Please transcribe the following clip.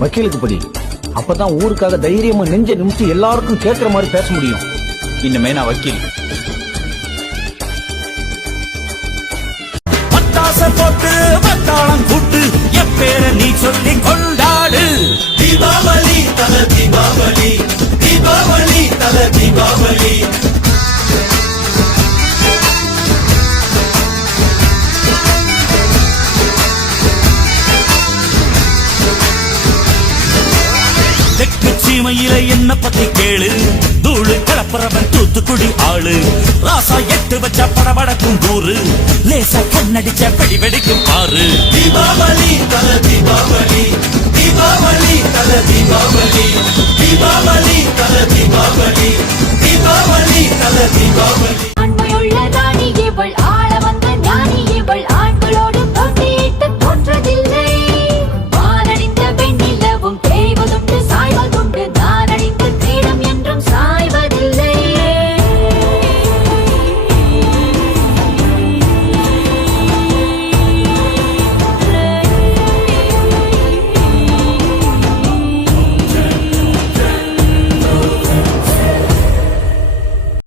வக்கீலுக்கு படி. அப்பதான் ஊருக்காக தைரியமா நெஞ்ச நிமித்தி எல்லாருக்கும் கேட்கிற மாதிரி பேச முடியும். இனிமே நான் வக்கீல். போட்டு வட்டாளம் கூட்டு எப்பேர நீ சொல்லி கொண்டாடு. தீபாவளி தல தீபாவளி, தீபாவளி தல தீபாவளி. தெற்கு சீமையில என்ன பத்தி கேளு, தூளு கிளப்புறவன் தூத்துக்குடி ஆளு. ராசா எட்டு வச்ச படபடக்கும் கூறு, லேசா கண்ணடிச்ச வெடி வெடிக்கும் பாரு. தீபாவளி தல தீபாவளி,